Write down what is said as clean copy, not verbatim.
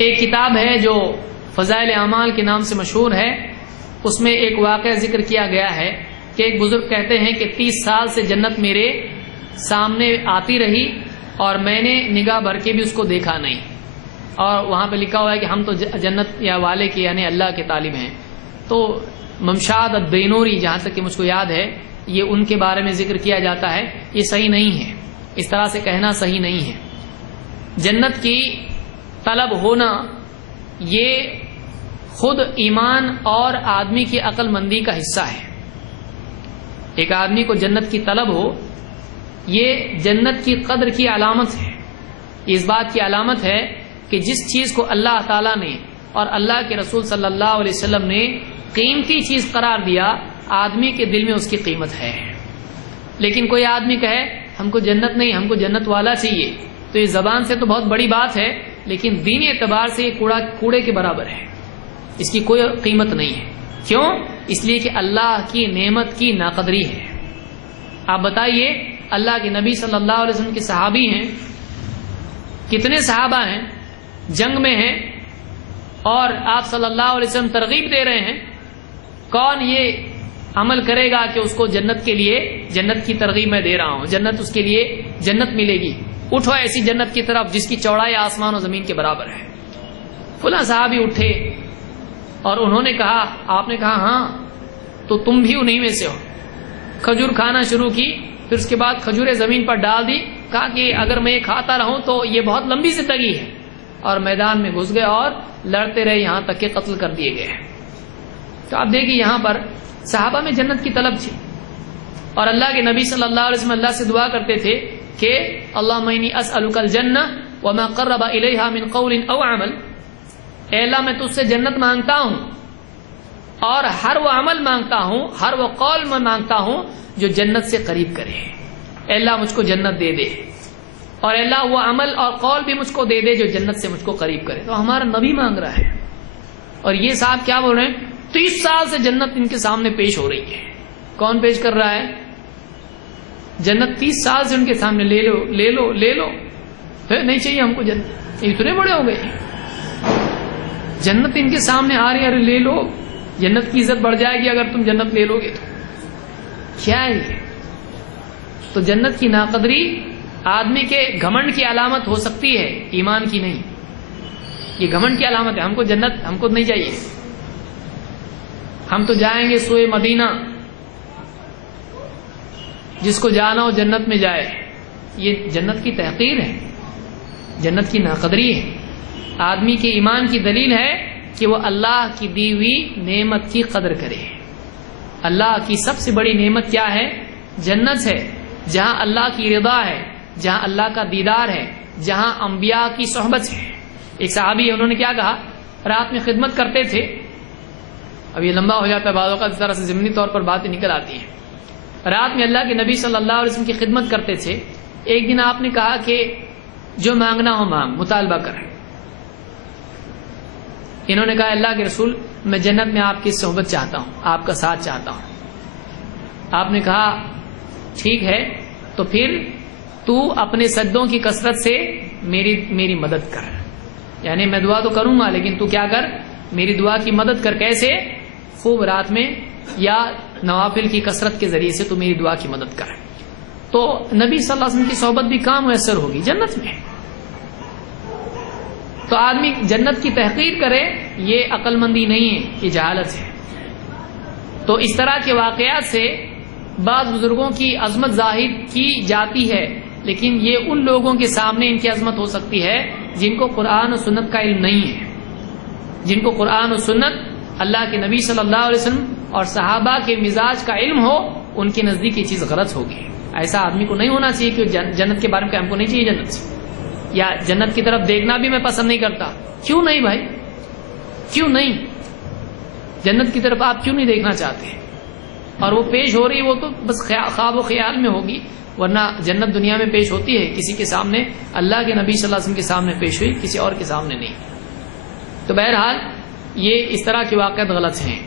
ایک کتاب ہے جو فضائل اعمال کے نام سے مشہور ہے، اس میں ایک واقعہ ذکر کیا گیا ہے کہ ایک بزرگ کہتے ہیں کہ 30 سال سے جنت میرے سامنے آتی رہی اور میں نے نگاہ بھر کے بھی اس کو دیکھا نہیں، اور وہاں پہ لکھا ہوا ہے کہ ہم تو جنت یا والے کے یعنی اللہ کے طالب ہیں۔ تو ممشاد الدینوری، جہاں تک کہ مجھ کو یاد ہے، یہ ان کے بارے میں ذکر کیا جاتا ہے، یہ صحیح نہیں ہے، اس طرح سے کہنا صحیح نہیں ہے۔ جنت کی طلب ہونا یہ خود ایمان اور آدمی کی عقل مندی کا حصہ ہے۔ ایک آدمی کو جنت کی طلب ہو، یہ جنت کی قدر کی علامت ہے، اس بات کی علامت ہے کہ جس چیز کو اللہ تعالیٰ نے اور اللہ کے رسول صلی اللہ علیہ وسلم نے قیمتی چیز قرار دیا، آدمی کے دل میں اس کی قیمت ہے۔ لیکن کوئی آدمی کہے ہم کو جنت نہیں، ہم کو جنت والا چاہیے، تو یہ زبان سے تو بہت بڑی بات ہے، لیکن دینی اعتبار سے یہ کوڑے کے برابر ہے، اس کی کوئی قیمت نہیں ہے۔ کیوں؟ اس لیے کہ اللہ کی نعمت کی ناقدری ہے۔ آپ بتائیے، اللہ کے نبی صلی اللہ علیہ وسلم کے صحابی ہیں، کتنے صحابہ ہیں، جنگ میں ہیں، اور آپ صلی اللہ علیہ وسلم ترغیب دے رہے ہیں، کون یہ عمل کرے گا کہ اس کو جنت کے لیے، جنت کی ترغیب میں دے رہا ہوں، جنت اس کے لیے جنت ملے گی، اٹھو ایسی جنت کی طرف جس کی چوڑائی آسمان و زمین کے برابر ہے۔ فلاں صحابی اٹھے اور انہوں نے کہا، آپ نے کہا ہاں تو تم بھی انہی میں سے ہو۔ کھجور کھانا شروع کی، پھر اس کے بعد کھجوریں زمین پر ڈال دی، کہا کہ اگر میں یہ کھاتا رہوں تو یہ بہت لمبی زندگی ہے، اور میدان میں گھس گئے اور لڑتے رہے یہاں تک کہ قتل کر دیے گئے۔ تو آپ دیکھیے یہاں پر صحابہ میں جنت کی طلب تھی، اور اللہ کے نبی صلی اللہ علیہ وسلم اللہ سے دعا کرتے تھے کہ اللہم انی اسألک الجنہ وما قرب الیہا من قول او عمل، اے اللہ میں تجھ سے جنت مانگتا ہوں، اور ہر وہ عمل مانگتا ہوں، ہر وہ قول میں مانگتا ہوں جو جنت سے قریب کرے۔ اے اللہ مجھ کو جنت دے دے، اور اے اللہ وہ عمل اور قول بھی مجھ کو دے دے جو جنت سے مجھ کو قریب کرے۔ تو ہمارا نبی مانگ رہا ہے، اور یہ صاحب کیا بول رہے ہیں، 30 سال سے جنت ان کے سامنے پیش ہو رہی ہے۔ کون پیش کر رہا ہے؟ جنت 30 سال سے ان کے سامنے، لے لو لے لو لے لو، نہیں چاہیے ہم کو جنت، اتنے بڑے ہو گئے، جنت ان کے سامنے آ رہی ہے، ارے لے لو، جنت کی عزت بڑھ جائے گی اگر تم جنت لے لو گے تو۔ کیا ہے یہ؟ تو جنت کی ناقدری آدمی کے گھمنڈ کی علامت ہو سکتی ہے، ایمان کی نہیں۔ یہ گھمنڈ کی علامت ہے، ہم کو جنت ہم کو نہیں چاہیے، ہم تو جائیں گے سوئے مدینہ، جس کو جانا ہو جنت میں جائے۔ یہ جنت کی تحقیر ہے، جنت کی ناقدری ہے۔ آدمی کے ایمان کی دلیل ہے کہ وہ اللہ کی دی ہوئی نعمت کی قدر کرے۔ اللہ کی سب سے بڑی نعمت کیا ہے؟ جنت ہے، جہاں اللہ کی رضا ہے، جہاں اللہ کا دیدار ہے، جہاں انبیاء کی صحبت ہے۔ ایک صحابی ہے، انہوں نے کیا کہا، رات میں خدمت کرتے تھے، اب یہ لمبا ہو جاتا ہے بعض اوقات، اس طرح سے ضمنی طور پر باتیں نکل آتی ہیں۔ رات میں اللہ کے نبی صلی اللہ علیہ وسلم کی خدمت کرتے تھے۔ ایک دن آپ نے کہا کہ جو مانگنا ہو مانگ، مطالبہ کر۔ انہوں نے کہا اللہ کے رسول میں جنت میں آپ کی صحبت چاہتا ہوں، آپ کا ساتھ چاہتا ہوں۔ آپ نے کہا ٹھیک ہے، تو پھر تو اپنے سجدوں کی کثرت سے میری مدد کر، یعنی میں دعا تو کروں گا لیکن تو کیا کر، میری دعا کی مدد کر۔ کیسے؟ خوب رات میں یا نوافل کی کثرت کے ذریعے سے تو میری دعا کی مدد کر۔ تو نبی صلی اللہ علیہ وسلم کی صحبت بھی کام میسر ہوگی جنت میں۔ تو آدمی جنت کی تحقیر کرے، یہ عقل مندی نہیں ہے، یہ جہالت ہے۔ تو اس طرح کے واقعات سے بعض بزرگوں کی عظمت ظاہر کی جاتی ہے، لیکن یہ ان لوگوں کے سامنے ان کی عظمت ہو سکتی ہے جن کو قرآن و سنت کا علم نہیں ہے، جن کو قرآن و سنت، اللہ کے نبی صلی اللہ علیہ وسلم اور صحابہ کے مزاج کا علم ہو، ان کے نزدیک یہ چیز غلط ہوگی۔ ایسا آدمی کو نہیں ہونا چاہیے کہ جنت کے بارے میں ہم کو نہیں چاہیے جنت سے، یا جنت کی طرف دیکھنا بھی میں پسند نہیں کرتا۔ کیوں نہیں بھائی، کیوں نہیں؟ جنت کی طرف آپ کیوں نہیں دیکھنا چاہتے؟ اور وہ پیش ہو رہی، وہ تو بس خواب و خیال میں ہوگی، ورنہ جنت دنیا میں پیش ہوتی ہے، کسی کے سامنے، اللہ کے نبی صلی اللہ علیہ وسلم کے سامنے پیش ہوئی، کسی اور کے سامنے نہیں۔ تو بہرحال یہ اس طرح کے واقعات غلط ہیں۔